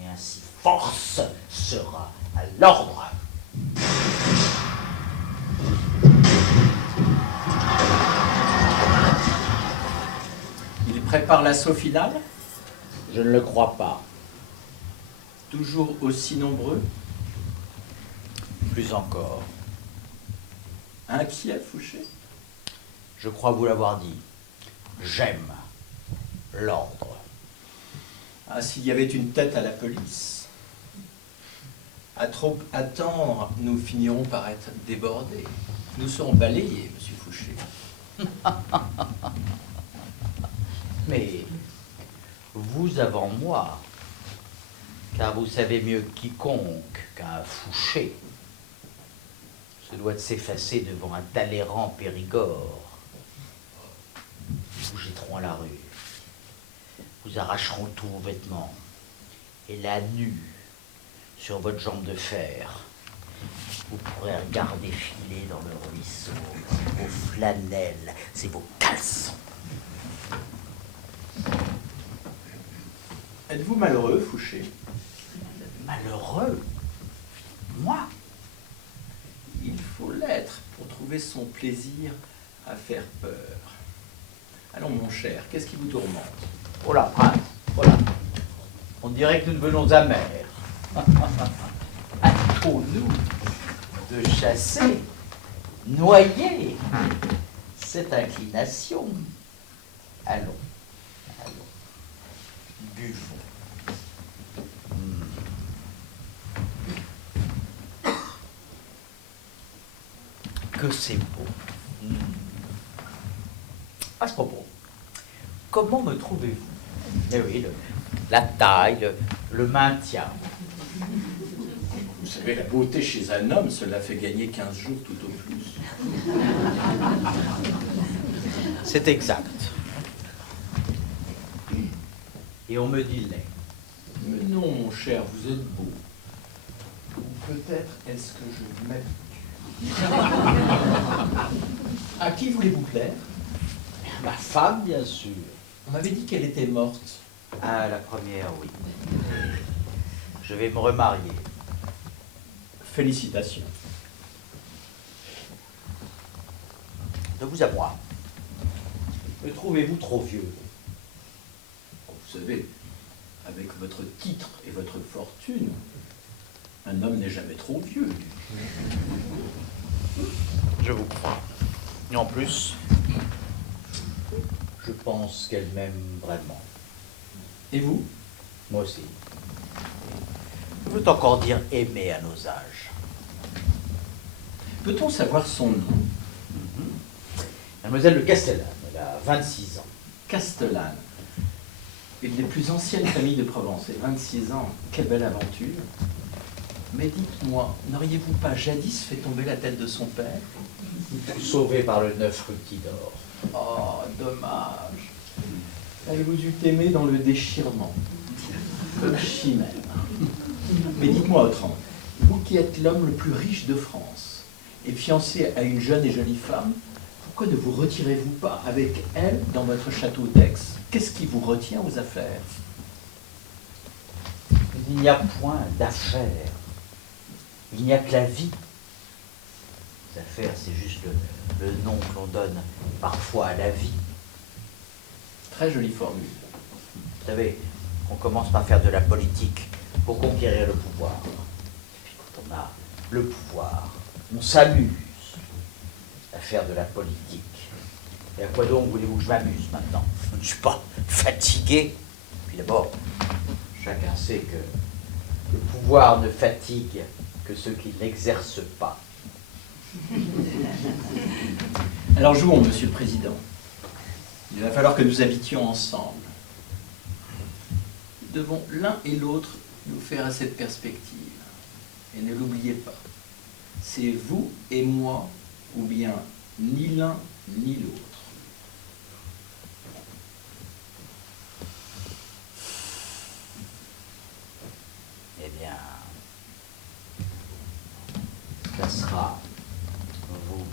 et ainsi force sera à l'ordre. Il prépare l'assaut final, Je ne le crois pas. toujours aussi nombreux, Plus encore. inquiets, Fouché. Je crois vous l'avoir dit. J'aime l'ordre. Ah, s'il y avait une tête à la police. À trop attendre, nous finirons par être débordés. Nous serons balayés, monsieur Fouché. Mais vous avant moi, car vous savez mieux que quiconque qu'un Fouché se doit de s'effacer devant un Talleyrand Périgord. Vous jetteront à la rue, vous arracheront tous vos vêtements, et là, nu, sur votre jambe de fer, vous pourrez regarder filer dans le ruisseau vos flanelles et vos caleçons. Êtes-vous malheureux, Fouché? Malheureux? Moi? Il faut l'être pour trouver son plaisir à faire peur. Allons, mon cher, qu'est-ce qui vous tourmente? Oh là, prince, voilà. On dirait que nous devenons amers. Hâtons-nous de chasser, noyer cette inclination. Allons, allons, buvons. Que c'est beau. À ce propos, comment me trouvez-vous? Eh oui, la taille, le maintien. Vous savez, la beauté chez un homme, cela fait gagner 15 jours tout au plus. C'est exact. Et on me dit laid. Mais non, mon cher, vous êtes beau. Ou peut-être est-ce que je m'habitue. À qui voulez-vous plaire? Ma femme, bien sûr. On m'avait dit qu'elle était morte. Ah, la première, oui. Je vais me remarier. Félicitations. De vous à moi. Me trouvez-vous trop vieux? Vous savez, avec votre titre et votre fortune, un homme n'est jamais trop vieux. Je vous crois. Et en plus, je pense qu'elle m'aime vraiment. Et vous? Moi aussi. Je veux encore dire aimer à nos âges. Peut-on savoir son nom? Mademoiselle de Castellane, elle a 26 ans. Castellane, une des plus anciennes familles de Provence. Et 26 ans, quelle belle aventure. Mais dites-moi, n'auriez-vous pas jadis fait tomber la tête de son père? Sauvée par le 9 rue Tidor. Oh, dommage. Elle vous eût aimé dans le déchirement, comme chimère. Mais dites-moi, Autran, vous qui êtes l'homme le plus riche de France et fiancé à une jeune et jolie femme, pourquoi ne vous retirez-vous pas avec elle dans votre château d'Aix? Qu'est-ce qui vous retient aux affaires? Il n'y a point d'affaires. Il n'y a que la vie. Les affaires, c'est juste le nom que l'on donne parfois à la vie. Très jolie formule. Vous savez, on commence par faire de la politique pour conquérir le pouvoir. Et puis quand on a le pouvoir, on s'amuse à faire de la politique. Et à quoi donc voulez-vous que je m'amuse maintenant? Je ne suis pas fatigué. Puis d'abord, chacun sait que le pouvoir ne fatigue que ceux qui ne l'exercent pas. Alors jouons, Monsieur le Président. Il va falloir que nous habitions ensemble. Nous devons l'un et l'autre nous faire à cette perspective. Et ne l'oubliez pas, c'est vous et moi, ou bien ni l'un ni l'autre. Eh bien, ça sera vous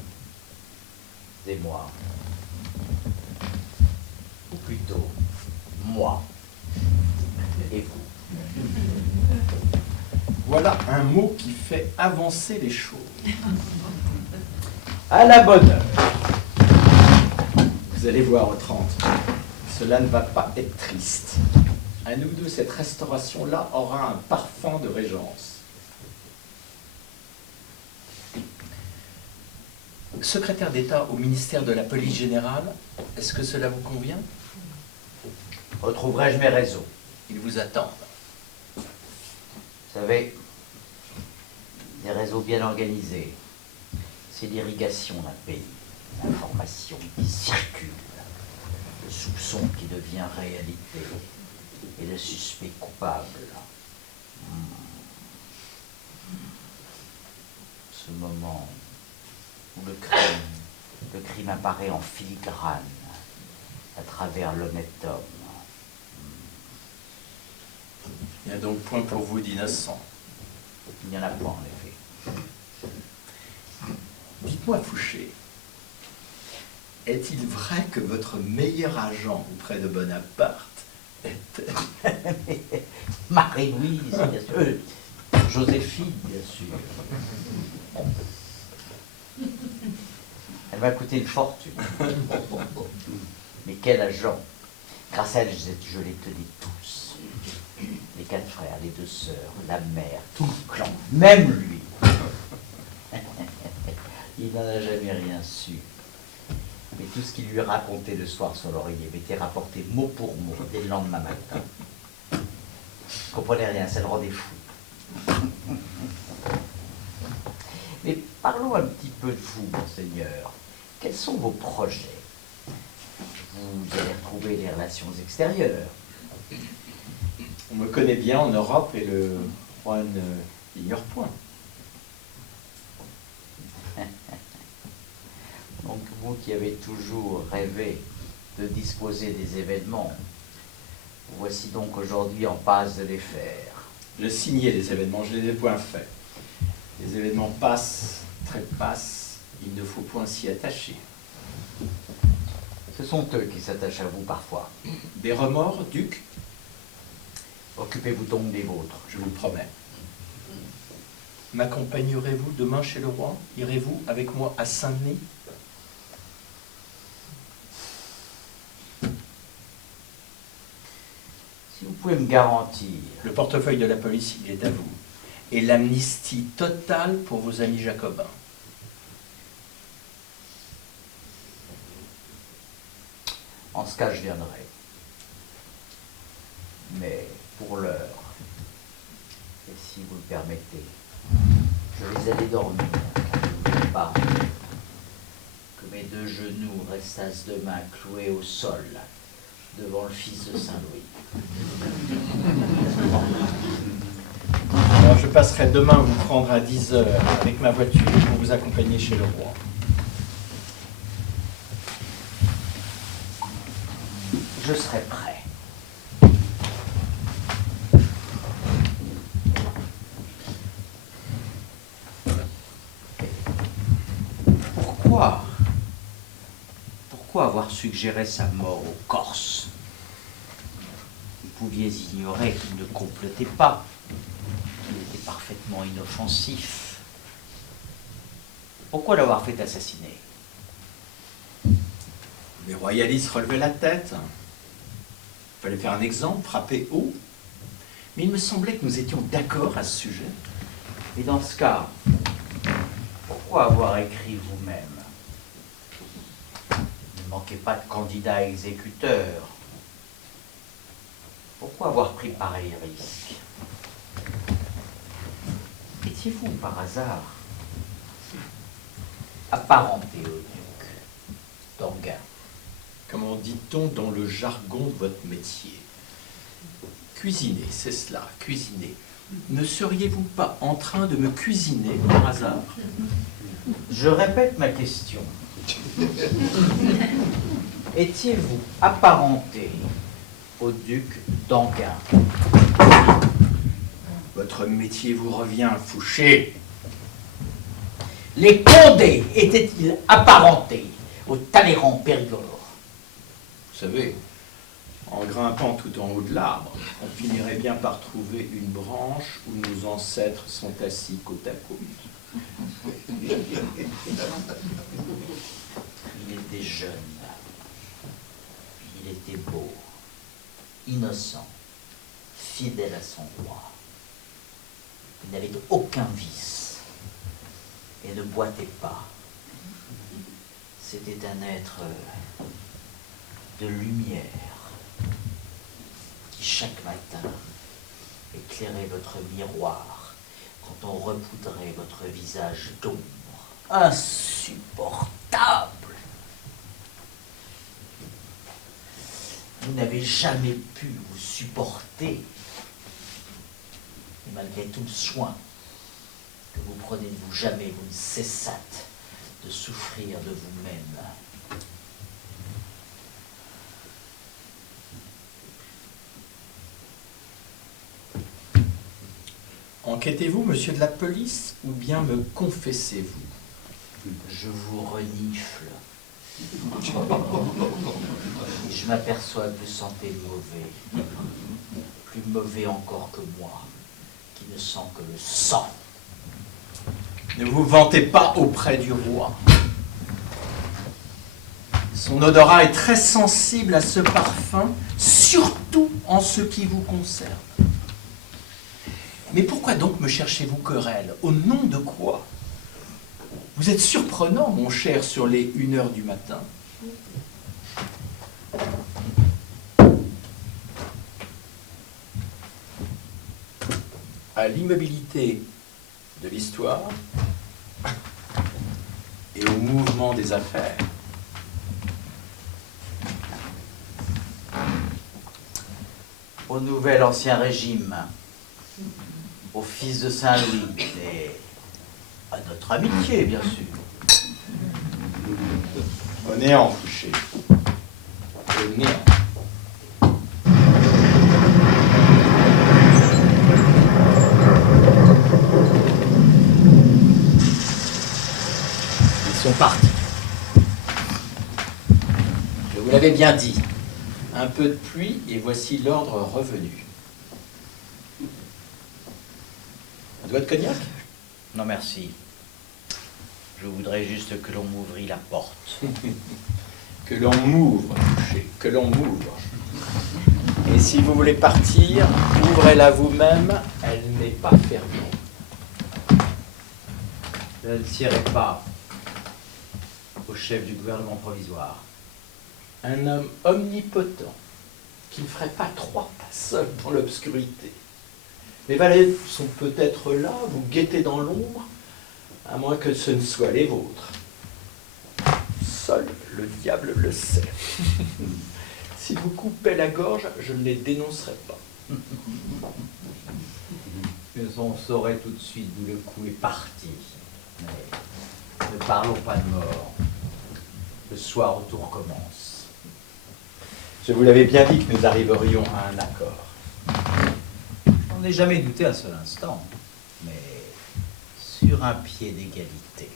et moi. Ou plutôt, moi et vous. Voilà un mot qui fait avancer les choses. À la bonne heure. Vous allez voir au 30, cela ne va pas être triste. À nous deux, cette restauration-là aura un parfum de régence. Secrétaire d'État au ministère de la Police Générale, est-ce que cela vous convient? Retrouverai-je mes réseaux? Ils vous attendent. Vous savez, des réseaux bien organisés, c'est l'irrigation d'un pays, l'information qui circule, le soupçon qui devient réalité et le suspect coupable. Ce moment où le crime apparaît en filigrane à travers l'honnête homme. Il n'y a donc point pour vous d'innocent. Il n'y en a pas en effet. Dites-moi, Fouché, est-il vrai que votre meilleur agent auprès de Bonaparte était... Marie-Louise, bien sûr. Joséphine, bien sûr. Elle m'a coûté une fortune. Mais quel agent! Grâce à elle, je les tenais tous. les 4 frères, les 2 sœurs, la mère, tout le clan, même lui. Il n'en a jamais rien su. Mais tout ce qu'il lui racontait le soir sur l'oreiller m'était rapporté mot pour mot dès le lendemain matin. Je ne comprenais rien, ça le rendait fou. Mais parlons un petit peu de vous, monseigneur. Quels sont vos projets? Vous allez retrouver les relations extérieures. On me connaît bien en Europe et le roi ne l'ignore point. Donc vous qui avez toujours rêvé de disposer des événements, vous voici donc aujourd'hui en passe de les faire. Je signais les événements, je ne les ai point faits. Les événements passent, trépassent, il ne faut point s'y attacher. Ce sont eux qui s'attachent à vous parfois. Des remords, duc? Occupez-vous donc des vôtres. Je vous le promets. M'accompagnerez-vous demain chez le roi? Irez-vous avec moi à Saint-Denis? Si vous pouvez me garantir... Le portefeuille de la police, il est à vous. Et l'amnistie totale pour vos amis jacobins. En ce cas, je viendrai. Mais pour l'heure, et si vous le permettez, je vais aller dormir, car je ne voulais pas que mes 2 genoux restassent demain cloués au sol devant le fils de Saint-Louis. Alors je passerai demain vous prendre à 10 heures avec ma voiture pour vous accompagner chez le roi. Je serai prêt. Pourquoi avoir suggéré sa mort aux Corses? Vous pouviez ignorer qu'il ne complotait pas, qu'il était parfaitement inoffensif. Pourquoi l'avoir fait assassiner? Les royalistes relevaient la tête. Il fallait faire un exemple, frapper haut. Mais il me semblait que nous étions d'accord à ce sujet. Et dans ce cas, pourquoi avoir écrit vous-même? Ne manquez pas de candidats exécuteurs. Pourquoi avoir pris pareil risque? Étiez-vous par hasard apparenté au duc d'Enghien? Comment dit-on dans le jargon de votre métier? Cuisiner, c'est cela, cuisiner. Ne seriez-vous pas en train de me cuisiner par hasard? Je répète ma question. Étiez-vous apparenté au duc d'Enghien? Votre métier vous revient, Fouché. Les Condés étaient-ils apparentés au Talleyrand Périgord? Vous savez, en grimpant tout en haut de l'arbre, on finirait bien par trouver une branche où nos ancêtres sont assis côte à côte. Il était jeune, il était beau, innocent, fidèle à son roi. Il n'avait aucun vice et ne boitait pas. C'était un être de lumière qui chaque matin éclairait votre miroir quand on repoudrait votre visage d'ombre. Insupportable! Vous n'avez jamais pu vous supporter, et malgré tout le soin que vous prenez de vous, jamais vous ne cessâtes de souffrir de vous-même. Enquêtez-vous, monsieur de la police, ou bien me confessez-vous? Je vous renifle. Je m'aperçois que vous sentez mauvais, plus mauvais encore que moi, qui ne sent que le sang. Ne vous vantez pas auprès du roi. Son odorat est très sensible à ce parfum, surtout en ce qui vous concerne. Mais pourquoi donc me cherchez-vous querelle? Au nom de quoi? Vous êtes surprenant, mon cher, sur les 1h du matin. À l'immobilité de l'histoire et au mouvement des affaires. Au nouvel Ancien Régime, au fils de Saint-Louis et à notre amitié, bien sûr. Au néant, Fouché. Au néant. Ils sont partis. Je vous l'avais bien dit. Un peu de pluie et voici l'ordre revenu. Un doigt de cognac? Non, merci. Je voudrais juste que l'on m'ouvrît la porte. Que l'on m'ouvre, Fouché, que l'on m'ouvre. Et si vous voulez partir, ouvrez-la vous-même, elle n'est pas fermée. Je ne tirerai pas au chef du gouvernement provisoire. Un homme omnipotent, qui ne ferait pas 3 pas seul dans l'obscurité. Les valets sont peut-être là, vous guettez dans l'ombre, à moins que ce ne soit les vôtres. Seul le diable le sait. Si vous coupez la gorge, je ne les dénoncerai pas. Mais on saurait tout de suite d'où le coup est parti. Mais ne parlons pas de mort. Le soir où tout recommence. Je vous l'avais bien dit que nous arriverions à un accord. On n'ai jamais douté un seul instant, mais sur un pied d'égalité.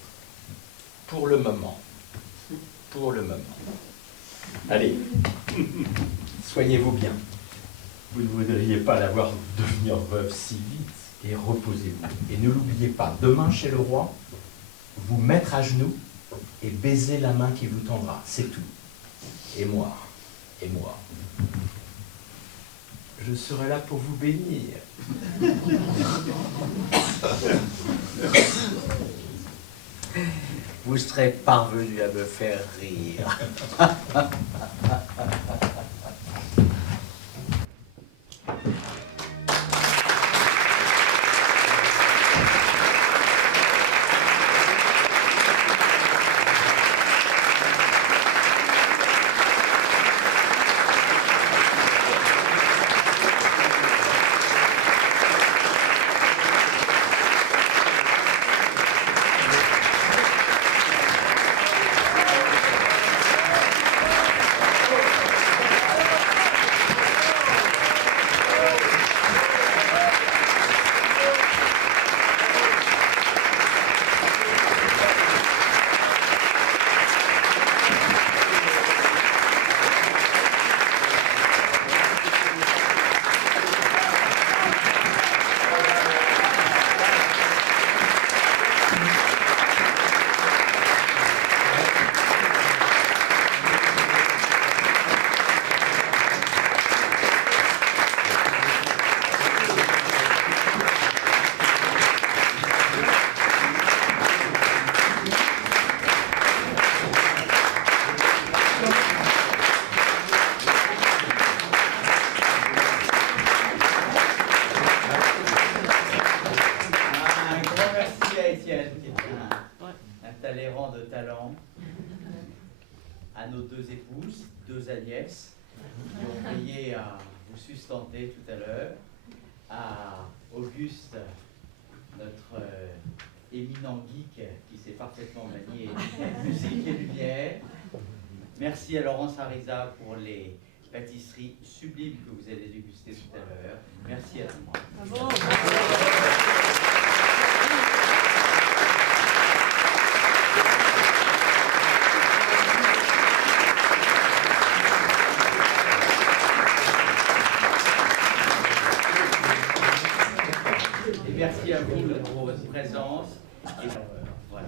Pour le moment. Pour le moment. Allez, soignez-vous bien. Vous ne voudriez pas la voir devenir veuve si vite. Et reposez-vous. Et ne l'oubliez pas, demain chez le roi, vous mettre à genoux et baiser la main qui vous tendra. C'est tout. Et moi, je serai là pour vous bénir. Vous serez parvenu à me faire rire. À nos 2 épouses, 2 Agnès, qui ont veillé à vous sustenter tout à l'heure, à Auguste, notre éminent geek qui sait parfaitement manier musique et lumière. Merci à Laurence Ariza pour les pâtisseries sublimes que vous allez déguster tout à l'heure. Merci à vous. Bravo. Merci à vous pour votre présence. Et voilà.